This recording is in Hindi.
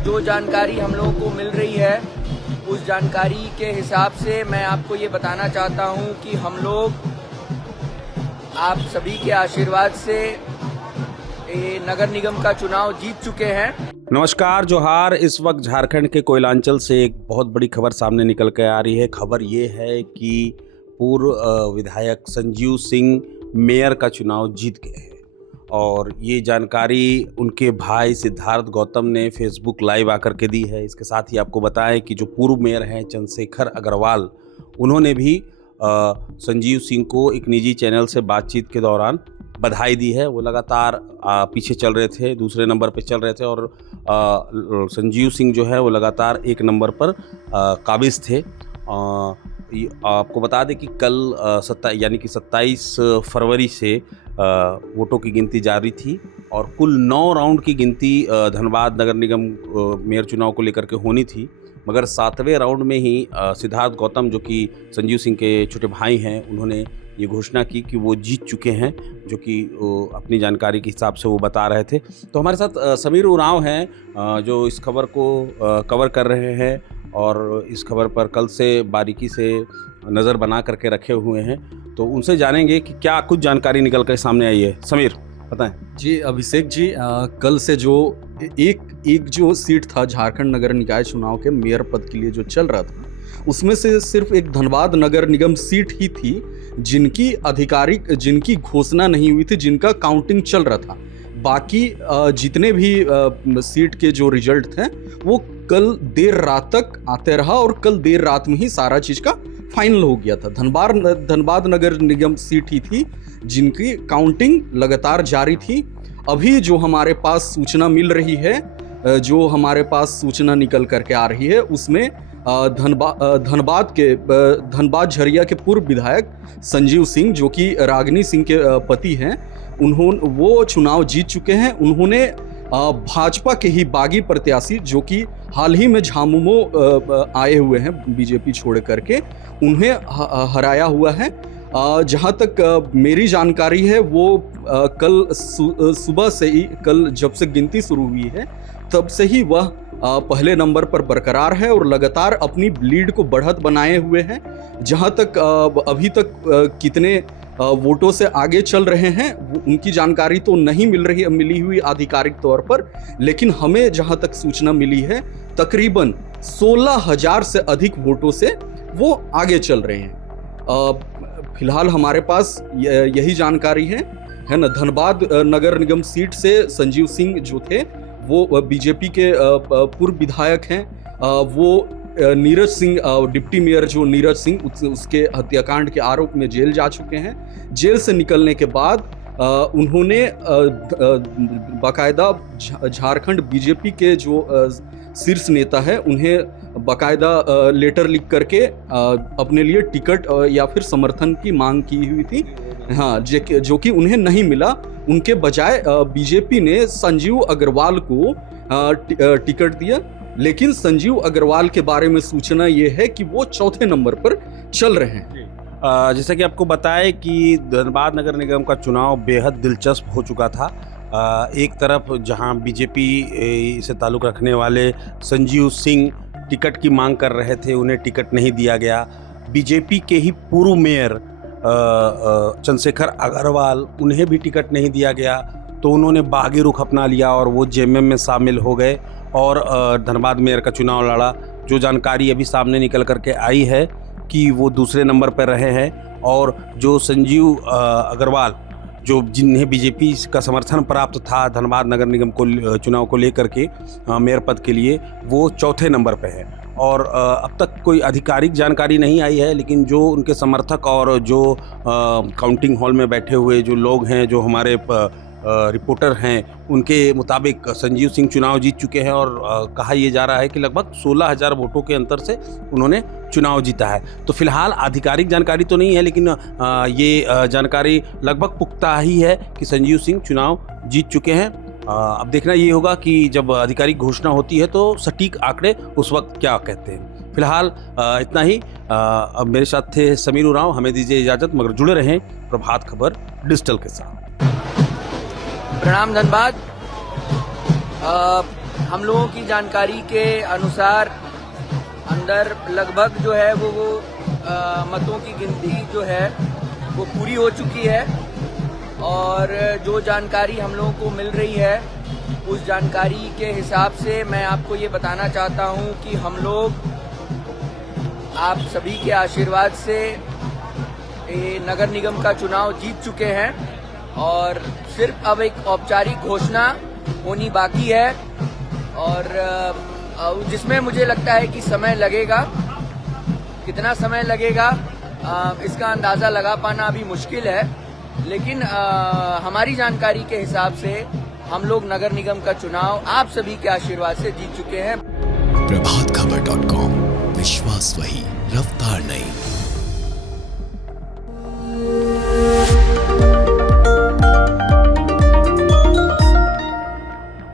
जो जानकारी हम लोगों को मिल रही है उस जानकारी के हिसाब से मैं आपको ये बताना चाहता हूँ कि हम लोग आप सभी के आशीर्वाद से ये नगर निगम का चुनाव जीत चुके हैं। नमस्कार, जोहार। इस वक्त झारखंड के कोयलांचल से एक बहुत बड़ी खबर सामने निकल कर आ रही है। खबर ये है कि पूर्व विधायक संजीव सिंह मेयर का चुनाव जीत गए हैं और ये जानकारी उनके भाई सिद्धार्थ गौतम ने फेसबुक लाइव आकर के दी है। इसके साथ ही आपको बताएं कि जो पूर्व मेयर हैं चंद्रशेखर अग्रवाल, उन्होंने भी संजीव सिंह को एक निजी चैनल से बातचीत के दौरान बधाई दी है। वो लगातार पीछे चल रहे थे, दूसरे नंबर पे चल रहे थे और संजीव सिंह जो है वो लगातार एक नंबर पर काबिज थे। आपको बता दें कि कल यानी कि 27 फरवरी से वोटों की गिनती जारी थी और कुल 9 राउंड की गिनती धनबाद नगर निगम मेयर चुनाव को लेकर के होनी थी, मगर 7वें राउंड में ही सिद्धार्थ गौतम जो कि संजीव सिंह के छोटे भाई हैं, उन्होंने ये घोषणा की कि वो जीत चुके हैं, जो कि अपनी जानकारी के हिसाब से वो बता रहे थे। तो हमारे साथ समीर उरांव हैं जो इस खबर को कवर कर रहे हैं और इस खबर पर कल से बारीकी से नज़र बना करके रखे हुए हैं। तो उनसे जानेंगे कि क्या कुछ जानकारी निकल कर सामने आई है। समीर, बताएं। जी अभिषेक जी, कल से जो एक जो सीट था झारखंड नगर निकाय चुनाव के मेयर पद के लिए जो चल रहा था, उसमें से सिर्फ एक धनबाद नगर निगम सीट ही थी जिनकी घोषणा नहीं हुई थी, जिनका काउंटिंग चल रहा था। बाकी जितने भी सीट के जो रिजल्ट थे वो कल देर रात तक आते रहा और कल देर रात में ही सारा चीज का फाइनल हो गया था। धनबाद नगर निगम सीट ही थी जिनकी काउंटिंग लगातार जारी थी। अभी जो हमारे पास सूचना मिल रही है, जो हमारे पास सूचना निकल करके आ रही है, उसमें धनबाद झरिया के पूर्व विधायक संजीव सिंह, जो कि रागिनी सिंह के पति हैं, वो चुनाव जीत चुके हैं। उन्होंने भाजपा के ही बागी प्रत्याशी, जो कि हाल ही में झामुमो आए हुए हैं बीजेपी छोड़ करके, उन्हें हराया हुआ है। जहाँ तक मेरी जानकारी है वो कल सुबह से ही, कल जब से गिनती शुरू हुई है तब से ही वह पहले नंबर पर बरकरार है और लगातार अपनी लीड को बढ़त बनाए हुए हैं। जहाँ तक अभी तक कितने वोटों से आगे चल रहे हैं उनकी जानकारी तो नहीं मिली हुई आधिकारिक तौर पर, लेकिन हमें जहाँ तक सूचना मिली है तकरीबन 16,000 से अधिक वोटों से वो आगे चल रहे हैं। फिलहाल हमारे पास यही जानकारी है ना। धनबाद नगर निगम सीट से संजीव सिंह जो थे वो बीजेपी के पूर्व विधायक हैं। वो नीरज सिंह, डिप्टी मेयर जो नीरज सिंह, उसके हत्याकांड के आरोप में जेल जा चुके हैं। जेल से निकलने के बाद उन्होंने बाकायदा झारखंड बीजेपी के जो शीर्ष नेता है उन्हें बाकायदा लेटर लिख करके अपने लिए टिकट या फिर समर्थन की मांग की हुई थी, हाँ, जो कि उन्हें नहीं मिला। उनके बजाय बीजेपी ने संजीव अग्रवाल को टिकट दिया, लेकिन संजीव अग्रवाल के बारे में सूचना ये है कि वो चौथे नंबर पर चल रहे हैं। जैसा कि आपको बताएं कि धनबाद नगर निगम का चुनाव बेहद दिलचस्प हो चुका था। एक तरफ जहां बीजेपी से ताल्लुक़ रखने वाले संजीव सिंह टिकट की मांग कर रहे थे, उन्हें टिकट नहीं दिया गया। बीजेपी के ही पूर्व मेयर चंद्रशेखर अग्रवाल, उन्हें भी टिकट नहीं दिया गया, तो उन्होंने बागी रुख अपना लिया और वो जेएमएम में शामिल हो गए और धनबाद मेयर का चुनाव लड़ा। जो जानकारी अभी सामने निकल करके आई है कि वो दूसरे नंबर पर रहे हैं और जो संजीव अग्रवाल, जो जिन्हें बीजेपी का समर्थन प्राप्त था धनबाद नगर निगम को चुनाव को लेकर के मेयर पद के लिए, वो चौथे नंबर पे है। और अब तक कोई आधिकारिक जानकारी नहीं आई है, लेकिन जो उनके समर्थक और जो काउंटिंग हॉल में बैठे हुए जो लोग हैं, जो हमारे रिपोर्टर हैं, उनके मुताबिक संजीव सिंह चुनाव जीत चुके हैं और कहा यह जा रहा है कि लगभग 16,000 वोटों के अंतर से उन्होंने चुनाव जीता है। तो फिलहाल आधिकारिक जानकारी तो नहीं है, लेकिन ये जानकारी लगभग पुख्ता ही है कि संजीव सिंह चुनाव जीत चुके हैं। अब देखना ये होगा कि जब आधिकारिक घोषणा होती है तो सटीक आंकड़े उस वक्त क्या कहते हैं। फिलहाल इतना ही। अब मेरे साथ थे समीर उरांव। हमें दीजिए इजाज़त, मगर जुड़े रहें प्रभात खबर डिजिटल के साथ। प्रणाम धनबाद। हम लोगों की जानकारी के अनुसार अंदर लगभग जो है वो मतों की गिनती जो है वो पूरी हो चुकी है और जो जानकारी हम लोगों को मिल रही है उस जानकारी के हिसाब से मैं आपको ये बताना चाहता हूँ कि हम लोग आप सभी के आशीर्वाद से ये नगर निगम का चुनाव जीत चुके हैं और सिर्फ अब एक औपचारिक घोषणा होनी बाकी है और जिसमें मुझे लगता है कि समय लगेगा। कितना समय लगेगा इसका अंदाज़ा लगा पाना अभी मुश्किल है, लेकिन हमारी जानकारी के हिसाब से हम लोग नगर निगम का चुनाव आप सभी के आशीर्वाद से जीत चुके हैं। प्रभातखबर.com, विश्वास वही, रफ्तार नहीं।